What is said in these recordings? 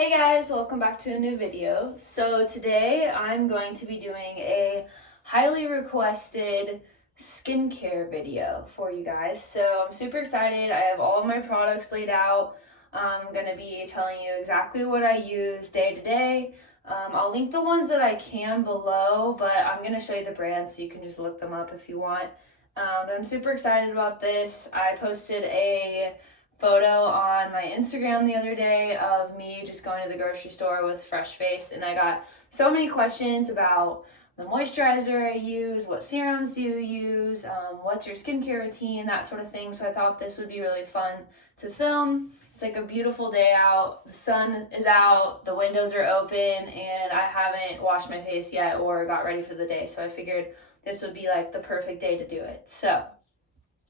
Hey guys, welcome back to a new video. So today I'm going to be doing a highly requested skincare video for you guys. So I'm super excited. I have all of my products laid out. I'm going to be telling you exactly what I use day to day. I'll link the ones that I can below, but I'm going to show you the brand so you can just look them up if you want. I'm super excited about this. I posted a photo on my Instagram the other day of me just going to the grocery store with fresh face, and I got so many questions about the moisturizer I use, what serums do you use, what's your skincare routine, that sort of thing. So I thought this would be really fun to film. It's like a beautiful day out, the sun is out, the windows are open, and I haven't washed my face yet or got ready for the day, so I figured this would be like the perfect day to do it. So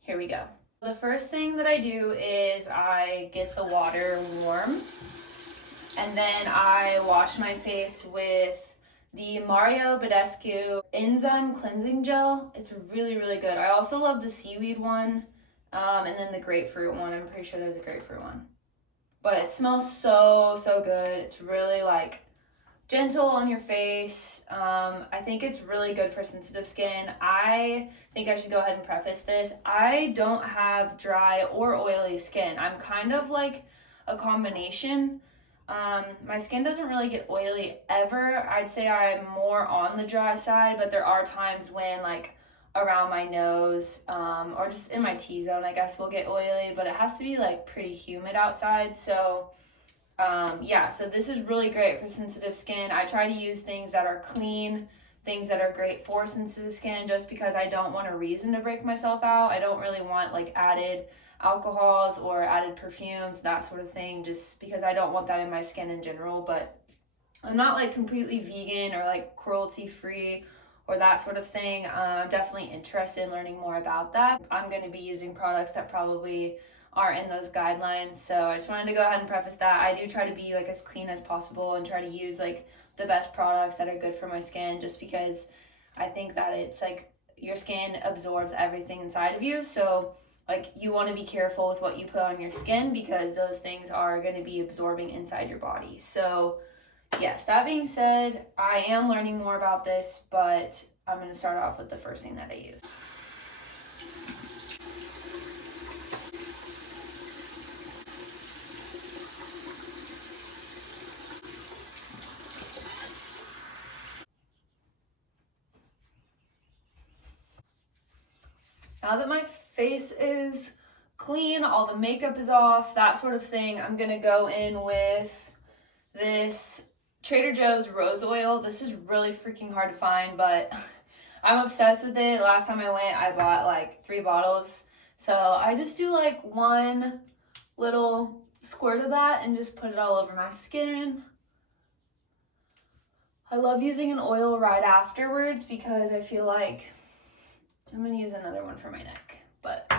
here we go. The first thing that I do is I get the water warm, and then I wash my face with the Badescu Enzyme cleansing gel. It's really, really good. I also love the seaweed one, and then the grapefruit one. I'm pretty sure there's a grapefruit one. But it smells so, so good. It's really like gentle on your face. I think it's really good for sensitive skin. I think I should go ahead and preface this. I don't have dry or oily skin. I'm kind of like a combination. My skin doesn't really get oily ever. I'd say I'm more on the dry side, but there are times when like around my nose or just in my T-zone, I guess, will get oily, but it has to be like pretty humid outside. So so this is really great for sensitive skin. I try to use things that are clean, things that are great for sensitive skin, just because I don't want a reason to break myself out. I don't really want like added alcohols or added perfumes, that sort of thing, just because I don't want that in my skin in general. But I'm not like completely vegan or like cruelty free or that sort of thing. I'm definitely interested in learning more about that. I'm going to be using products that probably are in those guidelines, so I just wanted to go ahead and preface that. I do try to be like as clean as possible and try to use like the best products that are good for my skin, just because I think that it's like your skin absorbs everything inside of you. So like you want to be careful with what you put on your skin, because those things are going to be absorbing inside your body. So yes, that being said, I am learning more about this, but I'm going to start off with the first thing that I use. Now that my face is clean, all the makeup is off, that sort of thing, I'm gonna go in with this Trader Joe's rose oil. This is really freaking hard to find, but I'm obsessed with it. Last time I went, I bought like 3 bottles. So I just do like one little squirt of that and just put it all over my skin. I love using an oil right afterwards because I feel like I'm gonna use another one for my neck, but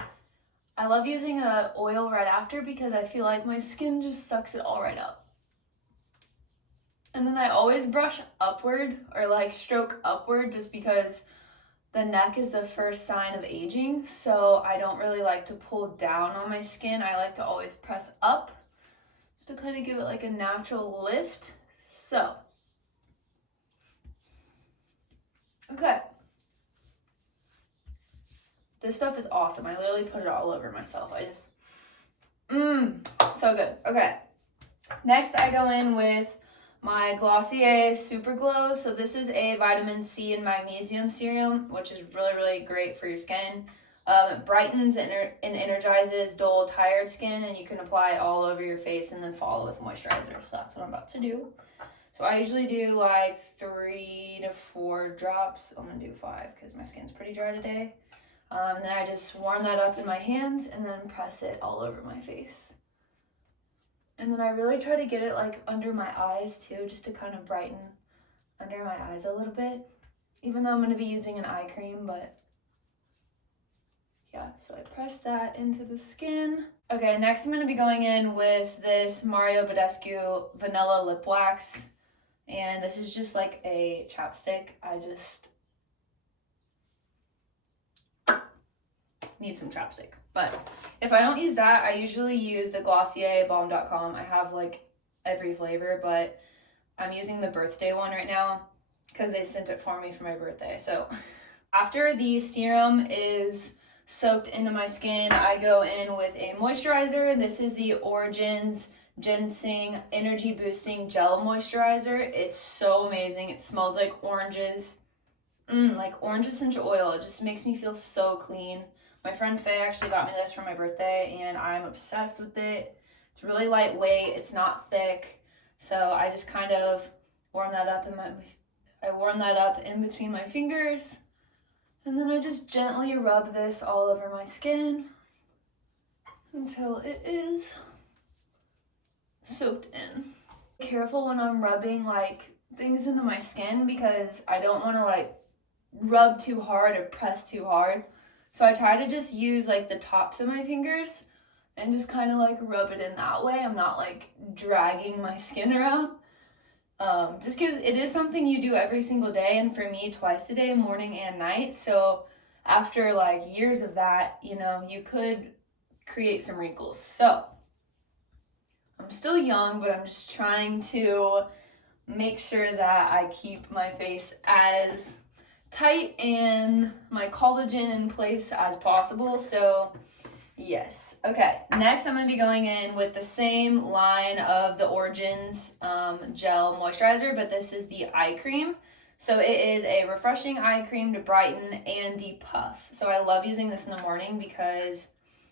I love using an oil right after because I feel like my skin just sucks it all right up. And then I always brush upward or like stroke upward, just because the neck is the first sign of aging. So I don't really like to pull down on my skin. I like to always press up just to kind of give it like a natural lift. So, okay. This stuff is awesome. I literally put it all over myself. So good. Okay. Next, I go in with my Glossier Super Glow. So this is a vitamin C and magnesium serum, which is really, really great for your skin. It brightens and energizes dull, tired skin, and you can apply it all over your face and then follow with moisturizer. So that's what I'm about to do. So I usually do like 3 to 4 drops. I'm gonna do 5 because my skin's pretty dry today. And then I just warm that up in my hands and then press it all over my face. And then I really try to get it like under my eyes too, just to kind of brighten under my eyes a little bit. Even though I'm going to be using an eye cream, but yeah, so I press that into the skin. Okay, next I'm going to be going in with this Badescu Vanilla Lip Wax. And this is just like a chapstick. I just need some chapstick. But if I don't use that, I usually use the Glossier Balm.com. I have like every flavor, but I'm using the birthday one right now because they sent it for me for my birthday. So after the serum is soaked into my skin, I go in with a moisturizer. This is the Origins Ginseng Energy Boosting Gel Moisturizer. It's so amazing. It smells like oranges, like orange essential oil. It just makes me feel so clean. My friend Faye actually got me this for my birthday, and I'm obsessed with it. It's really lightweight. It's not thick. So I just kind of warm that up in between my fingers. And then I just gently rub this all over my skin until it is soaked in. Careful when I'm rubbing like things into my skin because I don't want to like rub too hard or press too hard. So I try to just use like the tops of my fingers and just kind of like rub it in that way. I'm not like dragging my skin around. Just because it is something you do every single day, and for me twice a day, morning and night. So after like years of that, you know, you could create some wrinkles. So I'm still young, but I'm just trying to make sure that I keep my face as tight and my collagen in place as possible. So yes. Okay, next I'm going to be going in with the same line of the Origins Gel Moisturizer, but this is the eye cream. So it is a refreshing eye cream to brighten and depuff. So I love using this in the morning because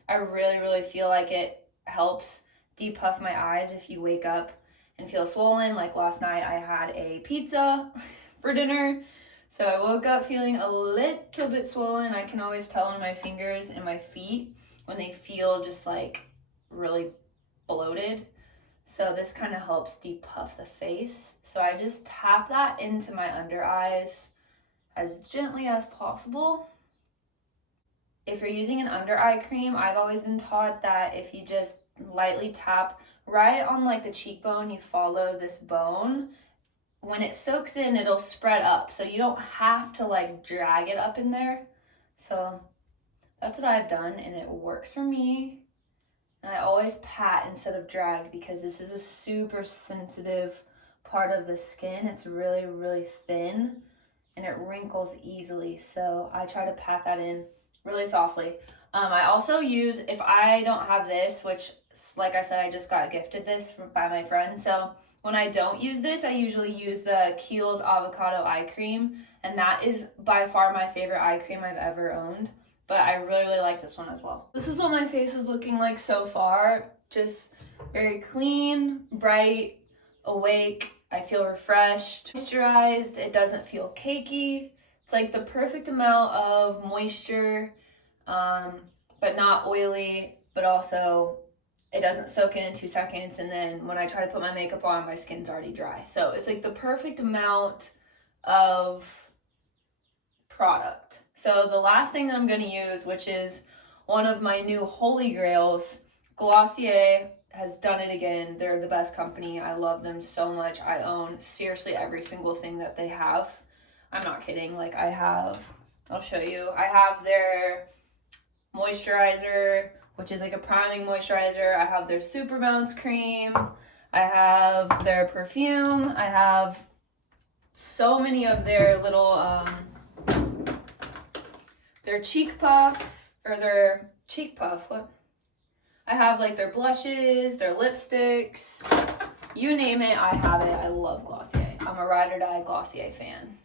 I really feel like it helps depuff my eyes if you wake up and feel swollen. Like last night I had a pizza for dinner. So I woke up feeling a little bit swollen. I can always tell in my fingers and my feet when they feel just like really bloated. So this kind of helps depuff the face. So I just tap that into my under eyes as gently as possible. If you're using an under eye cream, I've always been taught that if you just lightly tap right on like the cheekbone, you follow this bone, when it soaks in, it'll spread up. So you don't have to like drag it up in there. So that's what I've done, and it works for me. And I always pat instead of drag because this is a super sensitive part of the skin. It's really thin and it wrinkles easily. So I try to pat that in really softly. I also use, if I don't have this, which like I said, I just got gifted this by my friend. So when I don't use this, I usually use the Kiehl's Avocado eye cream. And that is by far my favorite eye cream I've ever owned. But I really like this one as well. This is what my face is looking like so far. Just very clean, bright, awake. I feel refreshed, moisturized. It doesn't feel cakey. It's like the perfect amount of moisture, but not oily, but also it doesn't soak in 2 seconds. And then when I try to put my makeup on, my skin's already dry. So it's like the perfect amount of product. So the last thing that I'm going to use, which is one of my new holy grails, Glossier has done it again. They're the best company. I love them so much. I own seriously every single thing that they have. I'm not kidding. Like I'll show you. I have their moisturizer, which is like a priming moisturizer. I have their Super Bounce cream. I have their perfume. I have so many of their little their cheek puff, what? I have like their blushes, their lipsticks, you name it, I have it. I love Glossier. I'm a ride or die Glossier fan.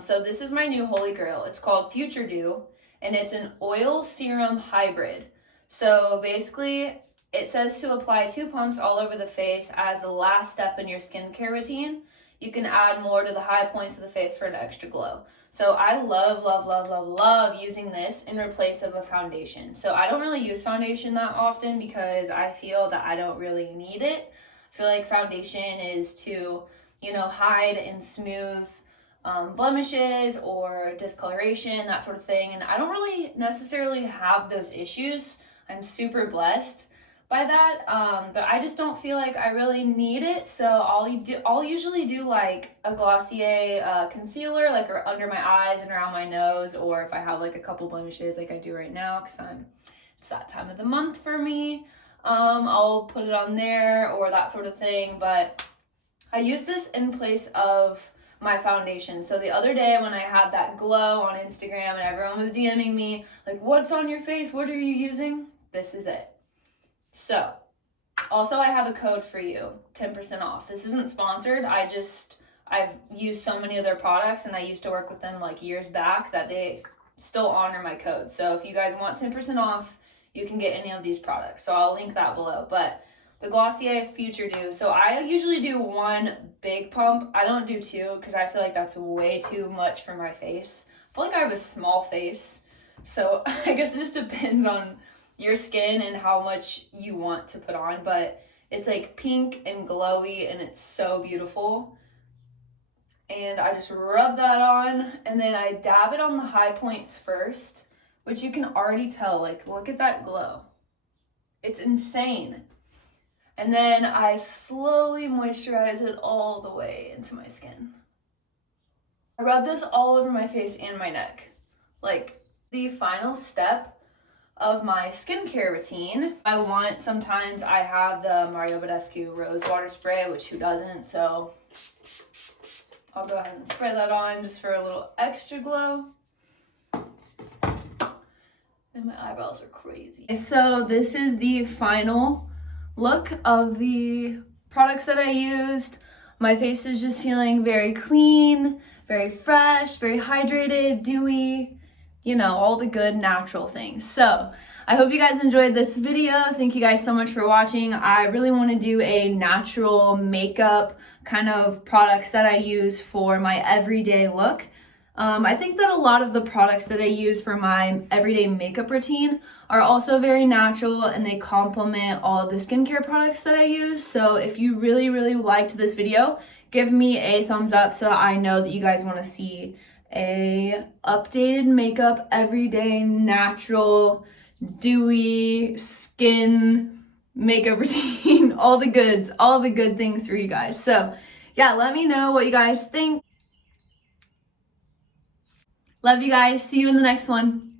So this is my new holy grail. It's called Future Dew, and it's an oil serum hybrid. So basically it says to apply 2 pumps all over the face as the last step in your skincare routine. You can add more to the high points of the face for an extra glow. So I love using this in replace of a foundation. So I don't really use foundation that often because I feel that I don't really need it. I feel like foundation is to, you know, hide and smooth blemishes or discoloration, that sort of thing. And I don't really necessarily have those issues. I'm super blessed by that, but I just don't feel like I really need it. So I'll usually do like a Glossier concealer, like under my eyes and around my nose, or if I have like a couple blemishes like I do right now, because it's that time of the month for me. I'll put it on there or that sort of thing, but I use this in place of my foundation. So the other day when I had that glow on Instagram and everyone was DMing me, like, what's on your face? What are you using? This is it. So, also I have a code for you, 10% off. This isn't sponsored. I've used so many of their products and I used to work with them like years back that they still honor my code. So if you guys want 10% off, you can get any of these products. So I'll link that below. But the Glossier Future Dew. So I usually do one big pump. I don't do two because I feel like that's way too much for my face. I feel like I have a small face. So I guess it just depends on your skin and how much you want to put on. But it's like pink and glowy and it's so beautiful. And I just rub that on and then I dab it on the high points first, which you can already tell, like, look at that glow. It's insane. And then I slowly moisturize it all the way into my skin. I rub this all over my face and my neck. Like, the final step of my skincare routine, sometimes I have the Mario Badescu Rose Water Spray, which who doesn't, so I'll go ahead and spray that on just for a little extra glow. And my eyebrows are crazy. So this is the final look of the products that I used. My face is just feeling very clean, very fresh, very hydrated, dewy, you know, all the good natural things. So I hope you guys enjoyed this video. Thank you guys so much for watching. I really want to do a natural makeup kind of products that I use for my everyday look. I think that a lot of the products that I use for my everyday makeup routine are also very natural and they complement all of the skincare products that I use. So if you really, really liked this video, give me a thumbs up so I know that you guys want to see a updated makeup, everyday, natural, dewy skin makeup routine, all the goods, all the good things for you guys. So yeah, let me know what you guys think. Love you guys. See you in the next one.